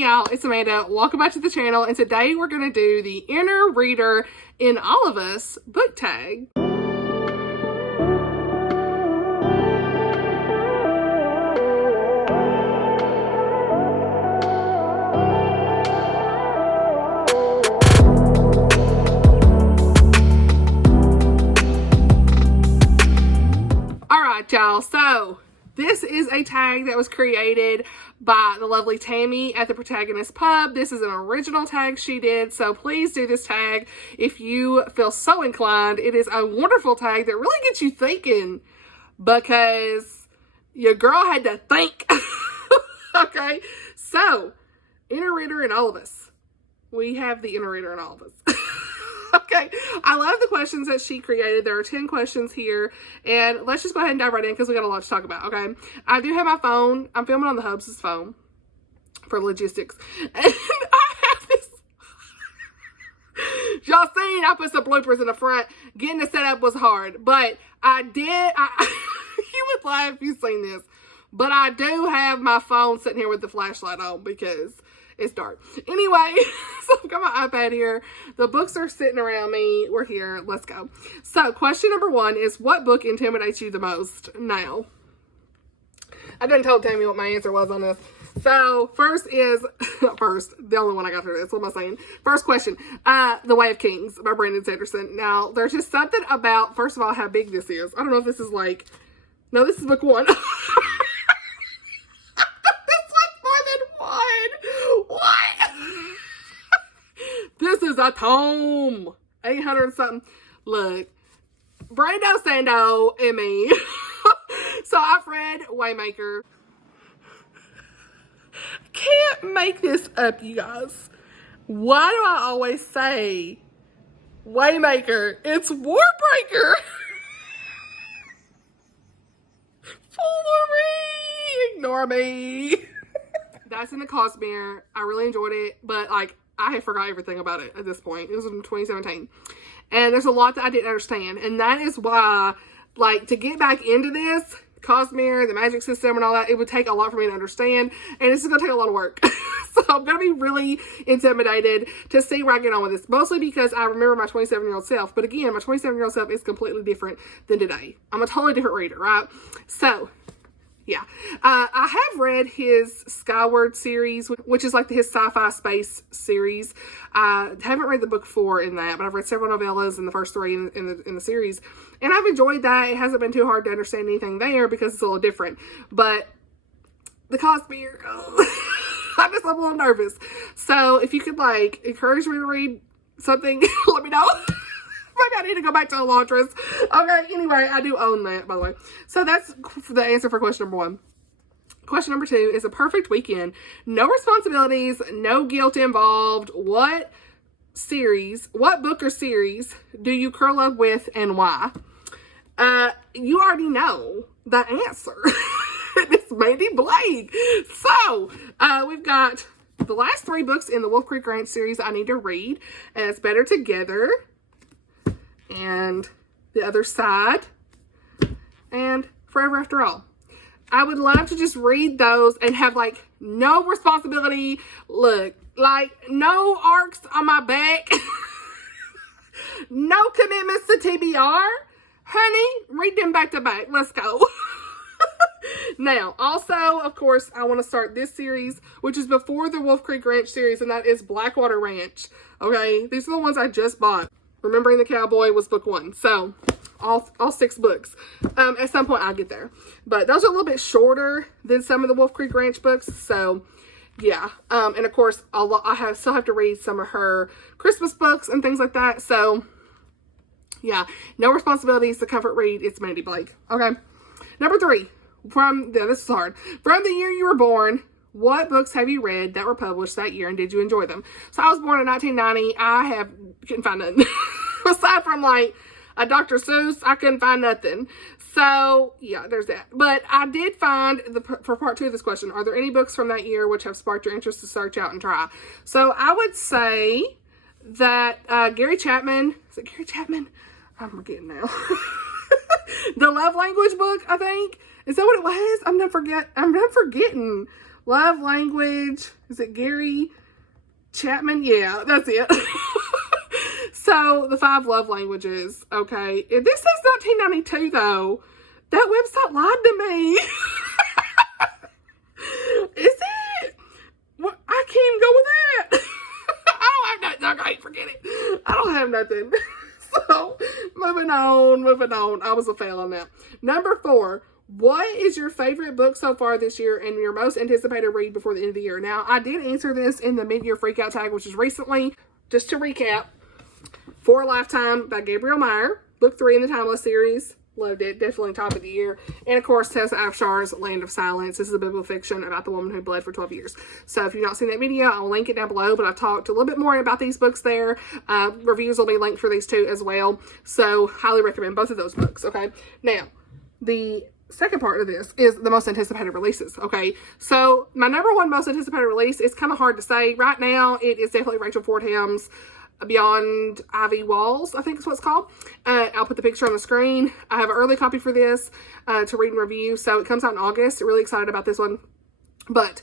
y'all, it's Amanda. Welcome back to the channel, and today we're going to do the Inner Reader in All of Us book tag. Alright y'all, so this is a tag that was created by the lovely Tammy at the Protagonist Pub. This is an original tag she did, so please do this tag if you feel so inclined. It is a wonderful tag that really gets you thinking because your girl had to think. Okay, so Inner Reader in All of Us. We have the Inner Reader in all of us. Okay, I love the questions that she created. There are 10 questions here, and let's just go ahead and dive right in because we got a lot to talk about, okay? I do have my phone. I'm filming on the Hubs' phone for logistics, and I have this. Y'all seen, I put some bloopers in the front. Getting the setup was hard, but I did. You would laugh if you've seen this, but I do have my phone sitting here with the flashlight on because it's dark. Anyway, so I've got my iPad here. The books are sitting around me. We're here. Let's go. So question number 1 is, what book intimidates you the most? Now, I done told Tammy what my answer was on this. So first is, the only one I got through this. What am I saying? First question, The Way of Kings by Brandon Sanderson. Now, there's just something about, first of all, how big this is. I don't know if this is like, no, this is book 1. This is a tome. 800 something. Look, Brando Sando and me. So I've read Waymaker. Can't make this up, you guys. Why do I always say Waymaker? It's Warbreaker. Foolery. Ignore me. That's in the Cosmere. I really enjoyed it, but like, I had forgot everything about it at this point. It was in 2017. And there's a lot that I didn't understand. And that is why, like, to get back into this, Cosmere, the magic system and all that, it would take a lot for me to understand. And this is going to take a lot of work. So I'm going to be really intimidated to see where I get on with this. Mostly because I remember my 27-year-old self. But again, my 27-year-old self is completely different than today. I'm a totally different reader, right? So yeah, I have read his Skyward series, which is like his sci-fi space series. I haven't read the book 4 in that, but I've read several novellas in the first 3 in the series, and I've enjoyed that. It hasn't been too hard to understand anything there because it's a little different. But the Cosmere, I'm just a little nervous. So if you could like encourage me to read something, let me know. Maybe I need to go back to Elantris. Okay, anyway, I do own that, by the way. So that's the answer for question number 1. Question number 2 is a perfect weekend. No responsibilities, no guilt involved. What book or series do you curl up with and why? You already know the answer. It's Mandy Blake. So, we've got the last 3 books in the Wolf Creek Ranch series I need to read. And it's Better Together, and The Other Side, and Forever After All. I would love to just read those and have like no responsibility. Look, like no arcs on my back. No commitments to TBR. Honey, read them back to back. Let's go. Now, also, of course, I want to start this series, which is before the Wolf Creek Ranch series, and that is Blackwater Ranch. Okay, these are the ones I just bought. Remembering the Cowboy was book 1. So, all 6 books. At some point, I'll get there. But those are a little bit shorter than some of the Wolf Creek Ranch books. So, yeah. And of course, I still have to read some of her Christmas books and things like that. So, yeah. No responsibilities to comfort read. It's Mandy Blake. Okay. Number 3. This is hard. From the year you were born, what books have you read that were published that year and did you enjoy them? So I was born in 1990. Couldn't find nothing. Aside from like a Dr. Seuss, I couldn't find nothing. So yeah, there's that. But I did find, for part 2 of this question, are there any books from that year which have sparked your interest to search out and try? So I would say that Gary Chapman, is it Gary Chapman? I'm forgetting now. The Love Language book, I think. Is that what it was? I'm not forgetting. Love language. Is it Gary Chapman? Yeah, that's it. So, the 5 love languages. Okay. This says 1992, though. That website lied to me. Is it? Well, I can't go with that. I don't have nothing. Okay, forget it. I don't have nothing. So, moving on. I was a fail on that. Number 4. What is your favorite book so far this year and your most anticipated read before the end of the year? Now, I did answer this in the mid-year freakout tag, which is recently. Just to recap, For a Lifetime by Gabriel Meyer. Book 3 in the Timeless series. Loved it. Definitely top of the year. And of course, Tessa Afshar's Land of Silence. This is a biblical fiction about the woman who bled for 12 years. So if you've not seen that video, I'll link it down below. But I've talked a little bit more about these books there. Reviews will be linked for these 2 as well. So highly recommend both of those books. Okay. Now, the second part of this is the most anticipated releases. Okay. So my number 1 most anticipated release is kind of hard to say. Right now, it is definitely Rachel Fordham's Beyond Ivy Walls, I think is what it's called. I'll put the picture on the screen. I have an early copy for this to read and review. So it comes out in August. Really excited about this one. But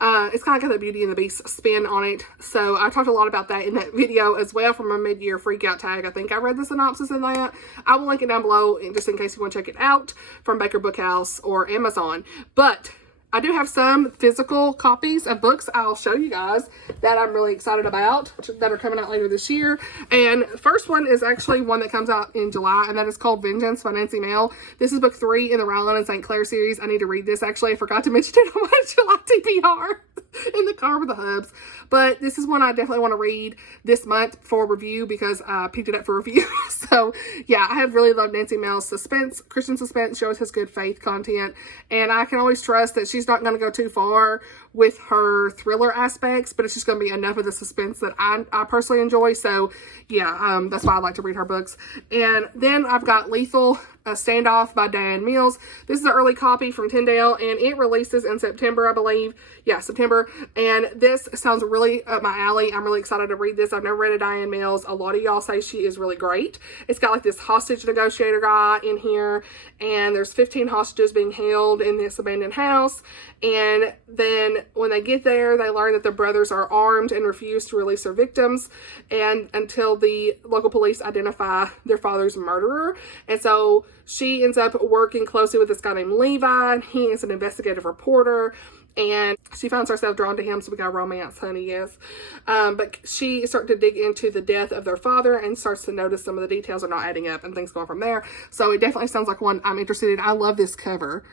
it's kind of got that Beauty and the Beast spin on it. So I talked a lot about that in that video as well from a mid-year freakout tag. I think I read the synopsis in that. I will link it down below just in case you want to check it out from Baker Bookhouse or Amazon. But I do have some physical copies of books I'll show you guys that I'm really excited about that are coming out later this year. And the first one is actually one that comes out in July, and that is called Vengeance by Nancy Mail. This is book 3 in the Ryland and St. Clair series. I need to read this, actually. I forgot to mention it on my July TBR in the car with the hubs. But this is one I definitely want to read this month for review because I picked it up for review. So, yeah, I have really loved Nancy Mail's suspense, Christian suspense. She always has good faith content. And I can always trust that she's not going to go too far with her thriller aspects, but it's just going to be enough of the suspense that I personally enjoy. So, yeah, that's why I like to read her books. And then I've got Lethal Standoff by Diane Mills. This is an early copy from Tyndale, and it releases in September, I believe. Yeah, September. And this sounds really up my alley. I'm really excited to read this. I've never read a Diane Mills. A lot of y'all say she is really great. It's got like this hostage negotiator guy in here, and there's 15 hostages being held in this abandoned house. And then when they get there, they learn that the brothers are armed and refuse to release their victims and until the local police identify their father's murderer. And so she ends up working closely with this guy named Levi. He is an investigative reporter, and she finds herself drawn to him. So we got romance, honey, yes. But she starts to dig into the death of their father and starts to notice some of the details are not adding up and things going from there. So it definitely sounds like one I'm interested in. I love this cover.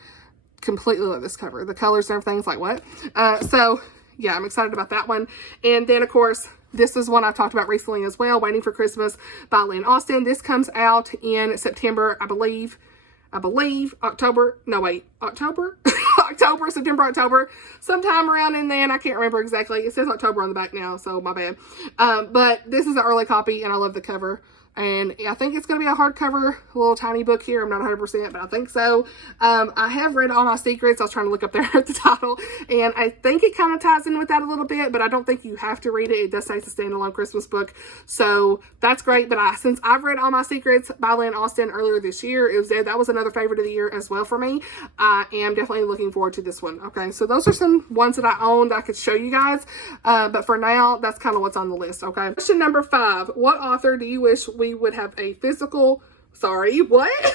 Completely love this cover. The colors and everything's like, what? So, yeah, I'm excited about that one. And then, of course, this is one I've talked about recently as well, Waiting for Christmas by Lynn Austin. This comes out in September, I believe, October, no, wait, October? September, October, sometime around in then. I can't remember exactly. It says October on the back now, so my bad. But this is an early copy, and I love the cover. And I think it's going to be a hardcover, little tiny book here. I'm not 100%, but I think so. I have read All My Secrets. I was trying to look up there at the title. And I think it kind of ties in with that a little bit, but I don't think you have to read it. It does say it's a standalone Christmas book. So that's great. But since I've read All My Secrets by Lynn Austin earlier this year, that was another favorite of the year as well for me. I am definitely looking forward to this one. Okay, so those are some ones that I owned I could show you guys. But for now, that's kind of what's on the list. Okay. Question number 5. What author do you wish we would have a physical, what? I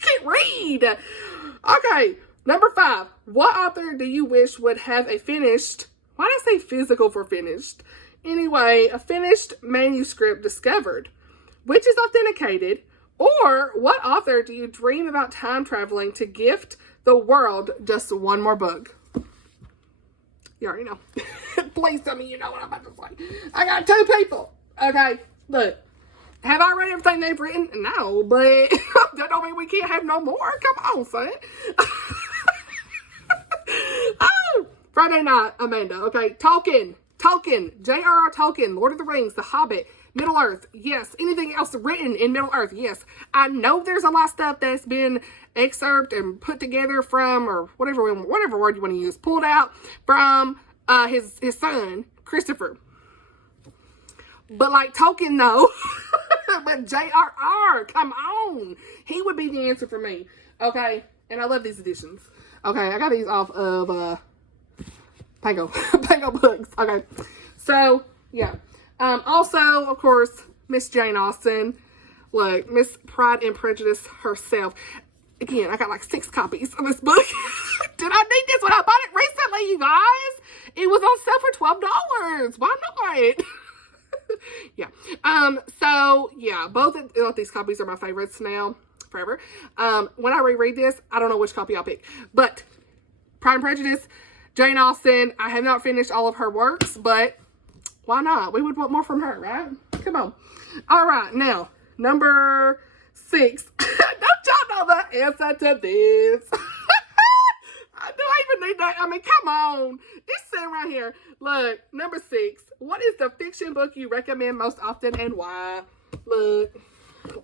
can't read. Okay, number 5. What author do you wish would have a finished, why did I say physical for finished? Anyway, a finished manuscript discovered, which is authenticated, or what author do you dream about time traveling to gift the world just one more book? You already know. Please tell me you know what I'm about to say. I got 2 people. Okay, look. Have I read everything they've written? No, but that don't mean we can't have no more. Come on, son. Oh, Friday night, Amanda. Okay, Tolkien, J.R.R. Tolkien, Lord of the Rings, The Hobbit, Middle Earth. Yes, anything else written in Middle Earth. Yes, I know there's a lot of stuff that's been excerpted and put together from, or whatever word you want to use, pulled out from his son, Christopher. But like Tolkien, though. But J.R.R., come on. He would be the answer for me. Okay. And I love these editions. Okay. I got these off of Pango. Pango books. Okay. So, yeah. Also, of course, Miss Jane Austen. Look, Miss Pride and Prejudice herself. Again, I got like 6 copies of this book. Did I need this when I bought it recently, you guys? It was on sale for $12. Why not? Yeah. So, yeah, both of these copies are my favorites now, forever. When I reread this, I don't know which copy I'll pick. But, Pride and Prejudice, Jane Austen, I have not finished all of her works, but why not? We would want more from her, right? Come on. All right, now, number 6. Don't y'all know the answer to this? Do I even need that? I mean, come on. It's sitting right here. Look, number 6. What is the fiction book you recommend most often and why? Look.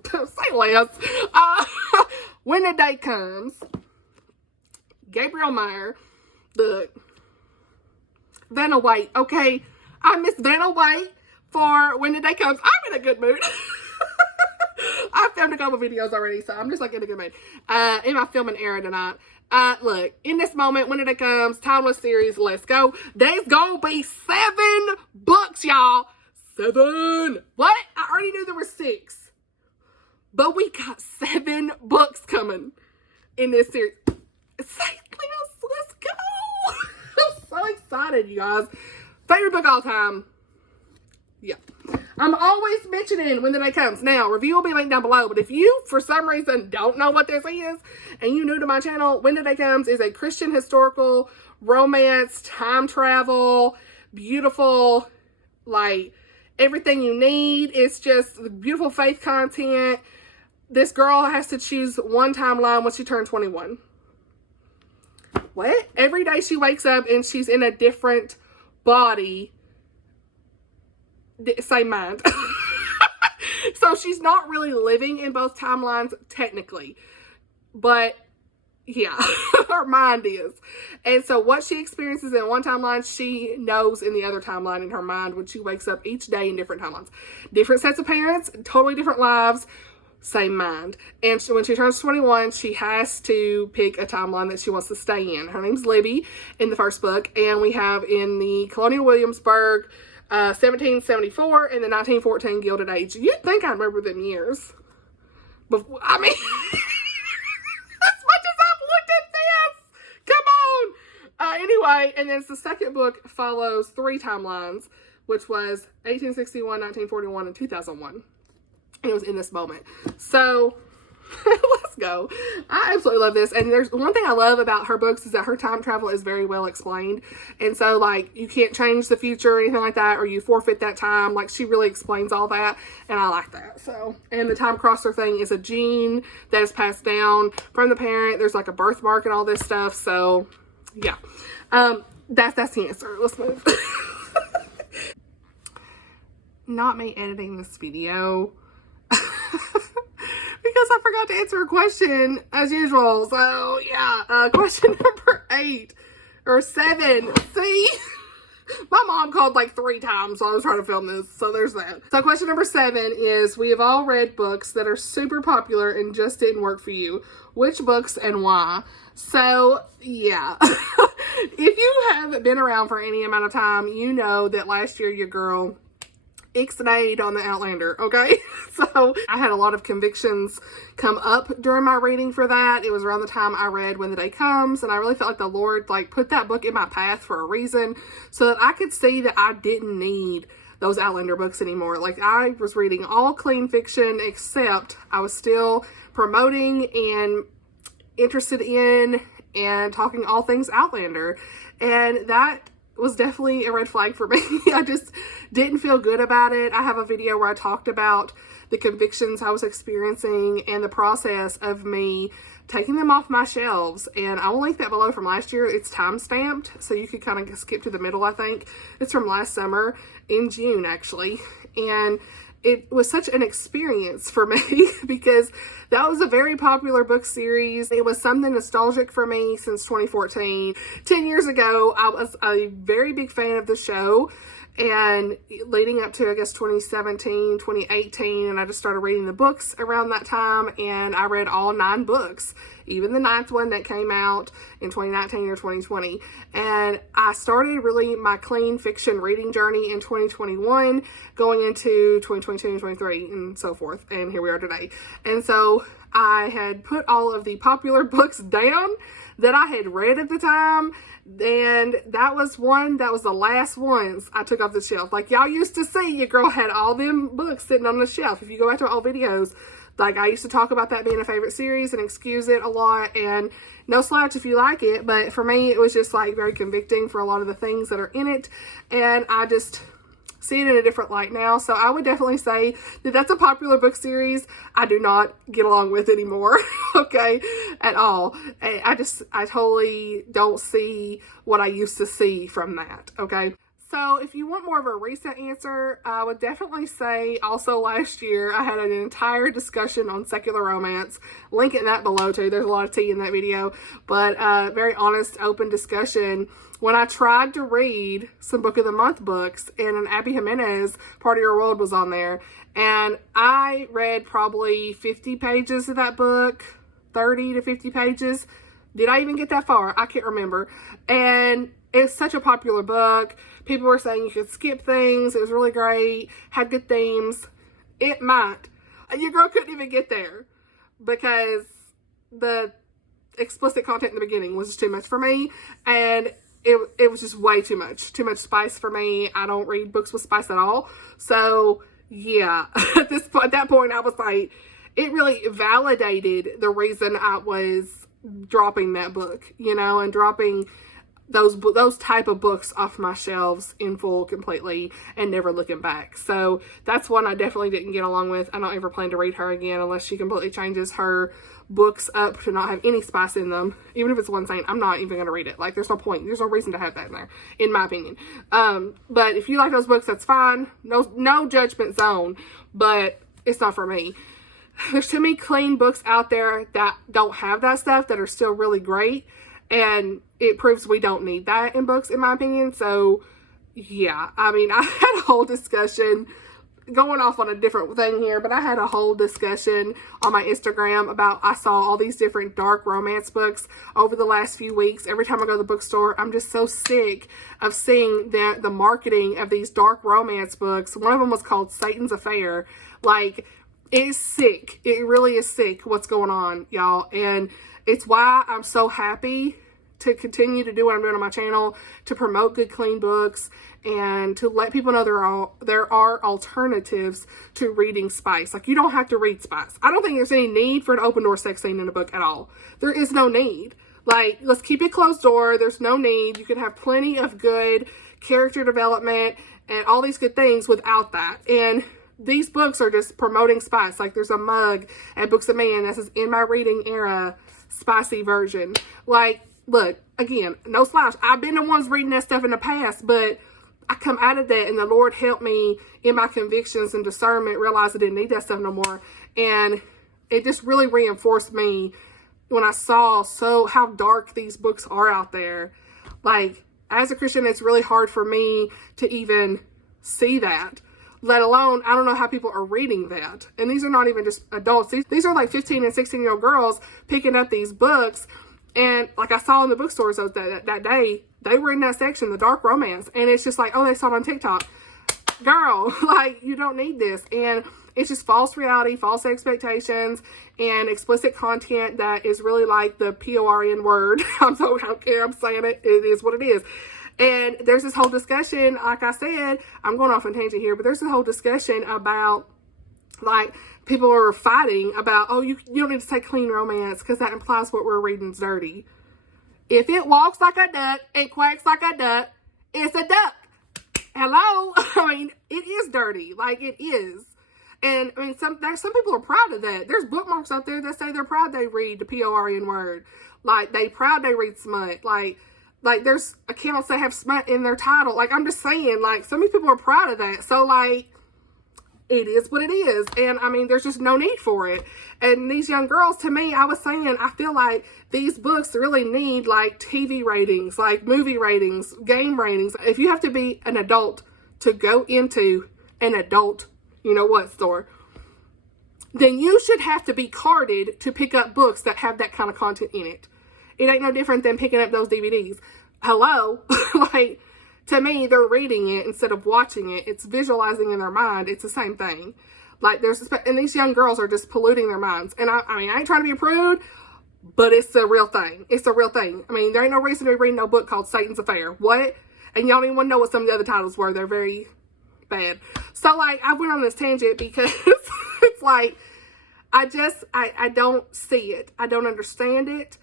Say less. When the Day Comes. Gabriel Meyer. Look. Vanna White. Okay. I miss Vanna White for When the Day Comes. I'm in a good mood. I filmed a couple videos already, so I'm just like in a good mood. In my filming era tonight. Look, in this moment, When the Day Comes, timeless series, let's go. There's gonna be 7 books, y'all. 7. What? I already knew there were 6. But we got 7 books coming in this series. Let's go. I'm so excited, you guys. Favorite book all time. Yeah. I'm always mentioning When the Day Comes. Now, review will be linked down below, but if you, for some reason, don't know what this is, and you're new to my channel, When the Day Comes is a Christian historical romance, time travel, beautiful, like, everything you need. It's just beautiful faith content. This girl has to choose one timeline when she turns 21. What? Every day she wakes up and she's in a different body. Same mind. So she's not really living in both timelines technically, but yeah, her mind is. And so what she experiences in one timeline, she knows in the other timeline in her mind when she wakes up each day in different timelines. Different sets of parents, totally different lives, same mind. And when she turns 21, she has to pick a timeline that she wants to stay in. Her name's Libby in the first book, and we have in the Colonial Williamsburg 1774 and the 1914 Gilded Age. You'd think I remember them years. But, I mean, as much as I've looked at this, come on. Anyway, and then the second book follows 3 timelines, which was 1861, 1941, and 2001. And it was in this moment. So, let's go. I absolutely love this. And there's one thing I love about her books is that her time travel is very well explained. And so, like, you can't change the future or anything like that, or you forfeit that time. Like, she really explains all that. And I like that. So, and the time crosser thing is a gene that is passed down from the parent. There's like a birthmark and all this stuff. So, yeah. That's the answer. Let's move. Not me editing this video. Because I forgot to answer a question as usual. So yeah, question number 8 or 7. See, my mom called like 3 times while I was trying to film this. So there's that. So question number 7 is, we have all read books that are super popular and just didn't work for you. Which books and why? So yeah, if you have been around for any amount of time, you know that last year your girl ixnayed on the Outlander, okay? So I had a lot of convictions come up during my reading for that. It was around the time I read When the Day Comes, and I really felt like the Lord like put that book in my path for a reason, so that I could see that I didn't need those Outlander books anymore. Like, I was reading all clean fiction, except I was still promoting and interested in and talking all things Outlander, and that was definitely a red flag for me. I just didn't feel good about it. I have a video where I talked about the convictions I was experiencing and the process of me taking them off my shelves. And I will link that below from last year. It's time stamped, so you could kind of skip to the middle, I think. It's from last summer, in June actually. And it was such an experience for me because that was a very popular book series. It was something nostalgic for me since 2014. 10 years ago, I was a very big fan of the show, And leading up to, I guess, 2017, 2018, and I just started reading the books around that time, and I read all 9 books, even the 9th one that came out in 2019 or 2020. And I started really my clean fiction reading journey in 2021, going into 2022 and 2023 and so forth. And here we are today. And so I had put all of the popular books down that I had read at the time, and that was the last ones I took off the shelf. Like, y'all used to see, your girl had all them books sitting on the shelf. If you go back to our old videos, like, I used to talk about that being a favorite series and excuse it a lot, and no slouch if you like it, but for me, it was just, like, very convicting for a lot of the things that are in it, and I just see it in a different light now. So I would definitely say that that's a popular book series I do not get along with anymore. Okay, at all. I totally don't see what I used to see from that. Okay, so if you want more of a recent answer, I would definitely say also last year I had an entire discussion on secular romance. Linking that below too. There's a lot of tea in that video, but very honest, open discussion when I tried to read some Book of the Month books, and an Abby Jimenez, Part of Your World, was on there. And I read probably 50 pages of that book, 30 to 50 pages. Did I even get that far? I can't remember. And it's such a popular book. People were saying you could skip things. It was really great. Had good themes. It might. Your girl couldn't even get there because the explicit content in the beginning was just too much for me. And it was just way too much spice for me. I don't read books with spice at all. So yeah, at that point, I was like, it really validated the reason I was dropping that book, you know, and dropping those type of books off my shelves in full, completely, and never looking back. So that's one I definitely didn't get along with. I don't ever plan to read her again unless she completely changes her books up to not have any spice in them. Even if it's one saint, I'm not even going to read it. Like, there's no point. There's no reason to have that in there, in my opinion. But if you like those books, that's fine. No judgment zone, but it's not for me. There's too many clean books out there that don't have that stuff that are still really great, and it proves we don't need that in books, in my opinion. So yeah, I mean, I had a whole discussion, going off on a different thing here, but I had a whole discussion on my Instagram about, I saw all these different dark romance books over the last few weeks. Every time I go to the bookstore, I'm just so sick of seeing the marketing of these dark romance books. One of them was called Satan's Affair. Like, it's sick. It really is sick what's going on, y'all. And it's why I'm so happy to continue to do what I'm doing on my channel, to promote good, clean books, and to let people know there are alternatives to reading spice. Like, you don't have to read spice. I don't think there's any need for an open door sex scene in a book at all. There is no need. Like, let's keep it closed door. There's no need. You can have plenty of good character development and all these good things without that. And these books are just promoting spice. Like, there's a mug at Books of Man that says, "In my reading era, spicy version." Like, look, again, no slouch. I've been the ones reading that stuff in the past, but I come out of that, and the Lord helped me in my convictions and discernment, realize I didn't need that stuff no more. And it just really reinforced me when I saw how dark these books are out there. Like, as a Christian, it's really hard for me to even see that, let alone, I don't know how people are reading that. And these are not even just adults. These are like 15 and 16-year-old girls picking up these books. And like I saw in the bookstores that day, they were in that section, the dark romance. And it's just like, oh, they saw it on TikTok. Girl, like, you don't need this. And it's just false reality, false expectations, and explicit content that is really like the PORN word. I don't care, I'm saying it. It is what it is. And there's this whole discussion, like I said, I'm going off on tangent here, but there's this whole discussion about, like, people are fighting about, oh, you don't need to say clean romance because that implies what we're reading is dirty. If it walks like a duck and quacks like a duck, it's a duck. Hello? I mean, it is dirty. Like, it is. And I mean, some people are proud of that. There's bookmarks out there that say they're proud they read the PORN word. Like, they proud they read smut. Like there's accounts that have smut in their title. Like, I'm just saying, like, so many people are proud of that. So, like, it is what it is. And I mean, there's just no need for it. And these young girls, to me, I was saying, I feel like these books really need, like, TV ratings, like movie ratings, game ratings. If you have to be an adult to go into an adult, you know what, store, then you should have to be carded to pick up books that have that kind of content in it. It ain't no different than picking up those DVDs. Hello? Like, to me, they're reading it instead of watching it. It's visualizing in their mind. It's the same thing. Like, and these young girls are just polluting their minds. And I mean, I ain't trying to be a prude, but it's a real thing. It's a real thing. I mean, there ain't no reason to be reading no book called Satan's Affair. What? And y'all don't even want to know what some of the other titles were. They're very bad. So, like, I went on this tangent because it's like, I don't see it. I don't understand it.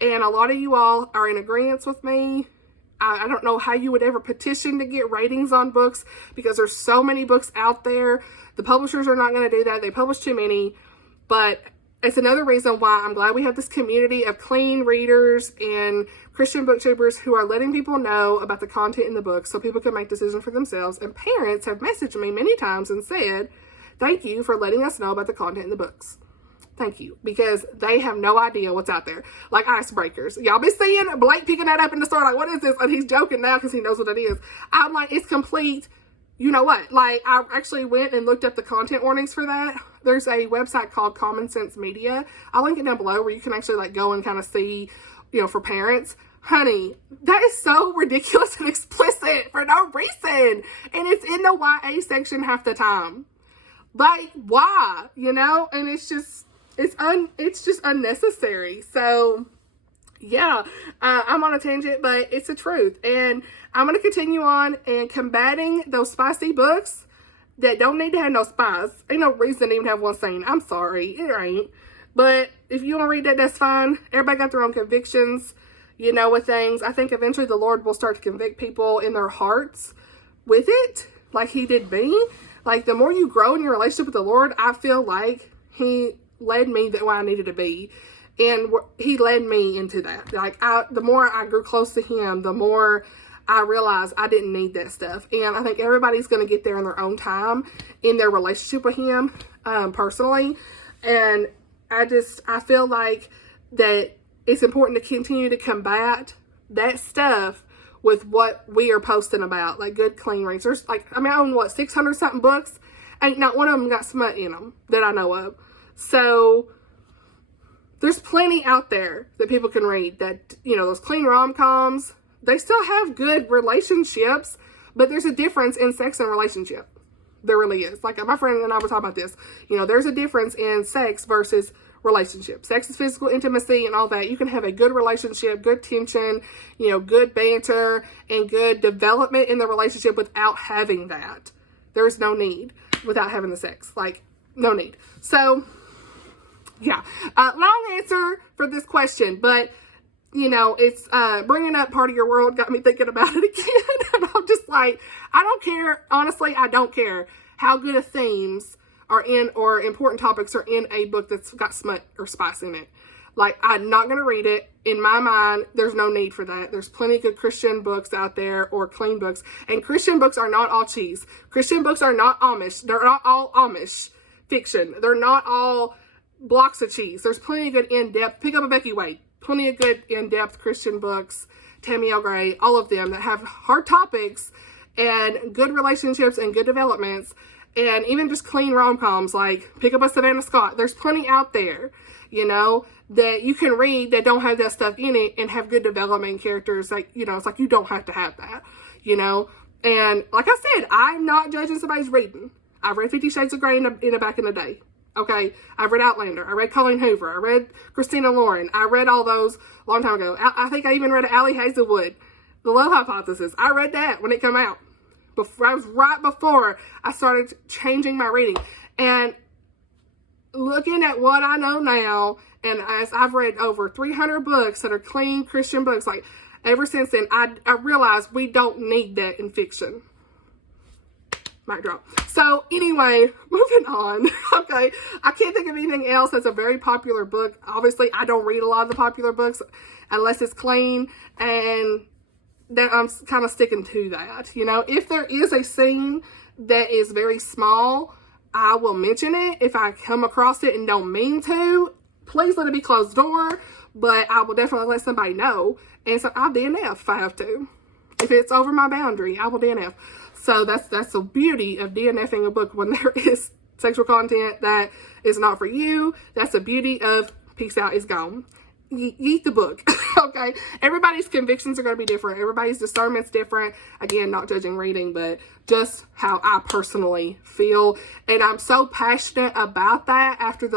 And a lot of you all are in agreement with me. I don't know how you would ever petition to get ratings on books because there's so many books out there. The publishers are not going to do that. They publish too many. But it's another reason why I'm glad we have this community of clean readers and Christian booktubers who are letting people know about the content in the book so people can make decisions for themselves. And parents have messaged me many times and said, thank you for letting us know about the content in the books. Thank you. Because they have no idea what's out there. Like icebreakers. Y'all be seeing Blake picking that up in the store like, what is this? And he's joking now because he knows what it is. I'm like, it's complete. You know what? Like, I actually went and looked up the content warnings for that. There's a website called Common Sense Media. I'll link it down below where you can actually like go and kind of see, you know, for parents. Honey, that is so ridiculous and explicit for no reason. And it's in the YA section half the time. Like, why? You know? And it's just, it's just unnecessary. So, yeah, I'm on a tangent, but it's the truth. And I'm going to continue on and combating those spicy books that don't need to have no spice. Ain't no reason to even have one scene. I'm sorry. It ain't. But if you want to read that, that's fine. Everybody got their own convictions, you know, with things. I think eventually the Lord will start to convict people in their hearts with it, like he did me. Like, the more you grow in your relationship with the Lord, I feel like he led me that way I needed to be. And he led me into that. Like, the more I grew close to him, the more I realized I didn't need that stuff. And I think everybody's going to get there in their own time in their relationship with him, personally. And I feel like that it's important to continue to combat that stuff with what we are posting about, like good, clean reads. There's like, I mean, I own 600 something books. Ain't not one of them got smut in them that I know of. So there's plenty out there that people can read that, you know, those clean rom-coms, they still have good relationships, but there's a difference in sex and relationship. There really is. Like, my friend and I were talking about this. You know, there's a difference in sex versus relationship. Sex is physical intimacy and all that. You can have a good relationship, good tension, you know, good banter, and good development in the relationship without having that. There's no need without having the sex. Like, no need. So, yeah. Long answer for this question, but, you know, it's bringing up part of your world got me thinking about it again. And I'm just like, I don't care. Honestly, I don't care how good of themes are in or important topics are in a book that's got smut or spice in it. Like, I'm not going to read it. In my mind, there's no need for that. There's plenty of good Christian books out there or clean books. And Christian books are not all cheese. Christian books are not Amish. They're not all Amish fiction. They're not all blocks of cheese. There's plenty of good in-depth. Pick up a Becky Wade. Plenty of good in-depth Christian books. Tammy L. Gray. All of them that have hard topics and good relationships and good developments. And even just clean rom-coms, like pick up a Savannah Scott. There's plenty out there, you know, that you can read that don't have that stuff in it and have good development characters. Like, you know, it's like you don't have to have that, you know. And like I said, I'm not judging somebody's reading. I've read 50 Shades of Grey in the back in the day. Okay, I've read Outlander. I read Colleen Hoover. I read Christina Lauren. I read all those a long time ago. I think I even read Allie Hazelwood, The Love Hypothesis. I read that when it came out. I was right before I started changing my reading. And looking at what I know now, and as I've read over 300 books that are clean Christian books, like ever since then, I realized we don't need that in fiction. Mic drop. So anyway, moving on. Okay, I can't think of anything else that's a very popular book. Obviously, I don't read a lot of the popular books unless it's clean, and that I'm kind of sticking to that. You know, if there is a scene that is very small, I will mention it. If I come across it and don't mean to, please let it be closed door, but I will definitely let somebody know. And so I'll DNF if I have to. If it's over my boundary, I will DNF. So that's the beauty of DNFing a book when there is sexual content that is not for you. That's the beauty of peace out, is gone. Eat the book. Okay, everybody's convictions are going to be different. Everybody's discernment's different. Again, not judging reading, but just how I personally feel. And I'm so passionate about that after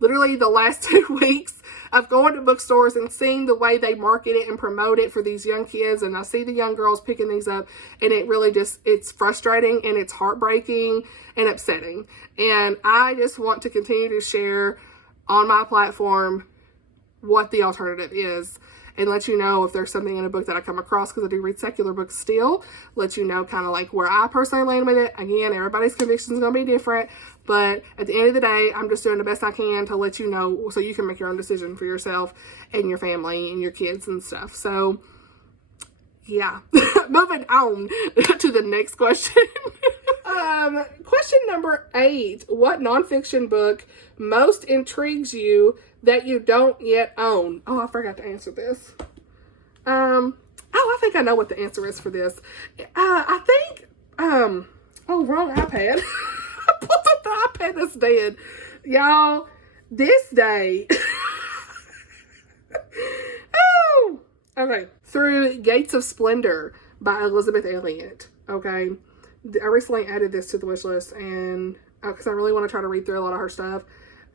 literally the last 2 weeks of going to bookstores and seeing the way they market it and promote it for these young kids. And I see the young girls picking these up, and it really it's frustrating and it's heartbreaking and upsetting. And I just want to continue to share on my platform what the alternative is and let you know if there's something in a book that I come across, because I do read secular books still, let you know kind of like where I personally land with it. Again, everybody's conviction is going to be different, but at the end of the day, I'm just doing the best I can to let you know so you can make your own decision for yourself and your family and your kids and stuff. So yeah, moving on to the next question. Question number 8. What nonfiction book most intrigues you that you don't yet own? Oh, I forgot to answer this. I think I know what the answer is for this. I think, oh, wrong iPad. I pulled up the iPad that's dead. Y'all, this day. Oh, okay. Through Gates of Splendor by Elizabeth Elliot. Okay. I recently added this to the wish list, and because I really want to try to read through a lot of her stuff.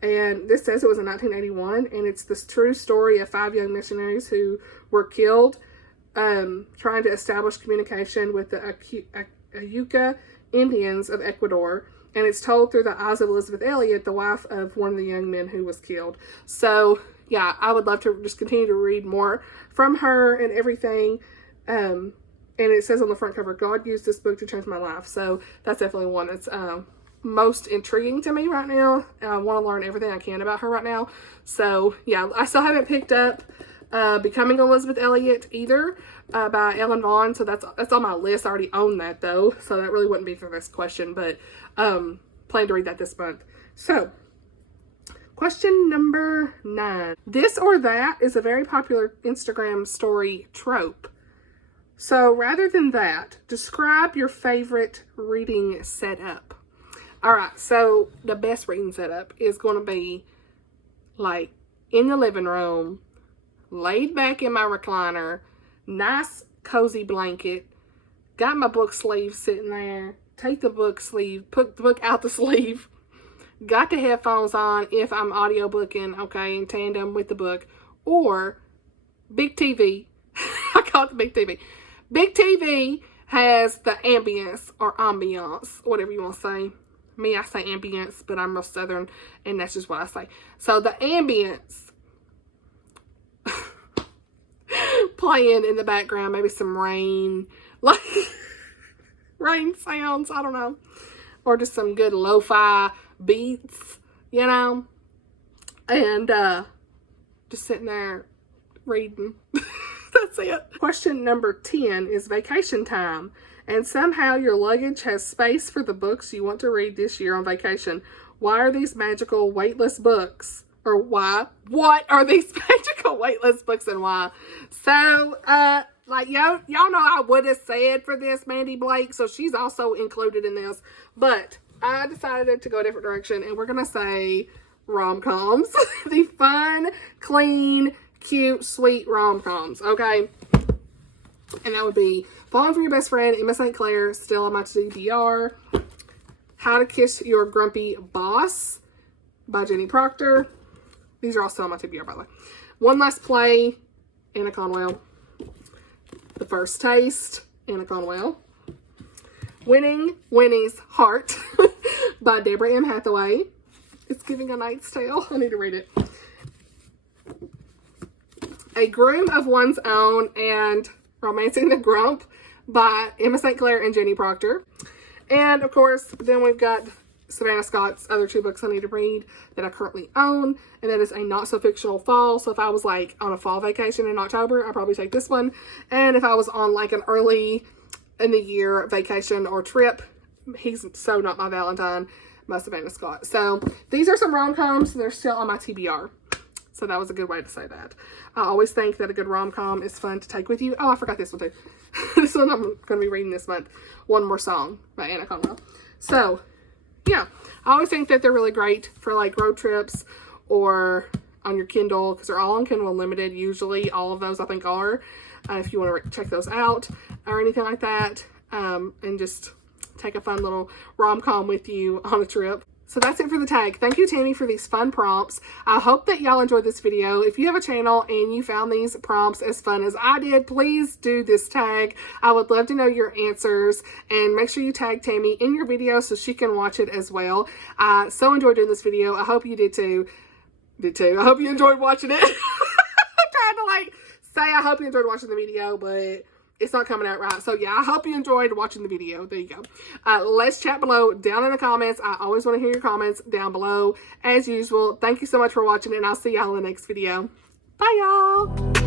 And this says it was in 1981, and it's this true story of 5 young missionaries who were killed trying to establish communication with the Ayuca Indians of Ecuador. And it's told through the eyes of Elizabeth Elliot, the wife of one of the young men who was killed. So, yeah, I would love to just continue to read more from her and everything. And it says on the front cover, God used this book to change my life. So that's definitely one that's most intriguing to me right now. I want to learn everything I can about her right now. So yeah, I still haven't picked up Becoming Elizabeth Elliot either by Ellen Vaughn. So that's on my list. I already own that though. So that really wouldn't be for this question, but plan to read that this month. So question number 9. This or that is a very popular Instagram story trope. So rather than that, describe your favorite reading setup. All right, so the best reading setup is going to be like in the living room, laid back in my recliner, nice cozy blanket, got my book sleeve sitting there, take the book sleeve, put the book out the sleeve, got the headphones on if I'm audiobooking, okay, in tandem with the book, or big TV. I call it the big TV. Big TV has the ambience or ambiance, whatever you want to say. Me, I say ambience, but I'm real Southern, and that's just what I say. So the ambience playing in the background, maybe some rain, like rain sounds, I don't know, or just some good lo-fi beats, you know, and just sitting there reading. That's it. Question number 10 is vacation time, and somehow your luggage has space for the books you want to read this year on vacation. Why are these magical weightless books? Or why? What are these magical weightless books and why? So, like y'all know I would have said for this Mandy Blake, so she's also included in this, but I decided to go a different direction, and we're going to say rom-coms. The fun, clean, cute, sweet rom-coms, okay? And that would be Falling for Your Best Friend, Emma St. Clair, still on my TBR. How to Kiss Your Grumpy Boss by Jenny Proctor. These are all still on my TBR, by the way. One Last Play, Anna Conwell. The First Taste, Anna Conwell. Winning Winnie's Heart by Deborah M. Hathaway. It's giving a Knight's Tale. I need to read it. A Groom of One's Own and Romancing the Grump by Emma St. Clair and Jenny Proctor. And of course, then we've got Savannah Scott's other 2 books I need to read that I currently own, and that is A Not So Fictional Fall. So if I was like on a fall vacation in October, I'd probably take this one. And if I was on like an early in the year vacation or trip, He's So Not My Valentine by Savannah Scott. So these are some rom-coms. They're still on my TBR. So that was a good way to say that. I always think that a good rom-com is fun to take with you. Oh, I forgot this one too. This one I'm going to be reading this month. One More Song by Anna Conwell. So, yeah. I always think that they're really great for like road trips or on your Kindle, because they're all on Kindle Unlimited. Usually all of those I think are. If you want to check those out or anything like that. And just take a fun little rom-com with you on a trip. So that's it for the tag. Thank you, Tammy, for these fun prompts. I hope that y'all enjoyed this video. If you have a channel and you found these prompts as fun as I did, please do this tag. I would love to know your answers, and make sure you tag Tammy in your video so she can watch it as well. I so enjoyed doing this video. I hope you did too. I hope you enjoyed watching it. I'm trying to like say I hope you enjoyed watching the video, but it's not coming out right. So yeah, I hope you enjoyed watching the video. There you go. Let's chat below down in the comments. I always want to hear your comments down below as usual. Thank you so much for watching, and I'll see y'all in the next video. Bye y'all.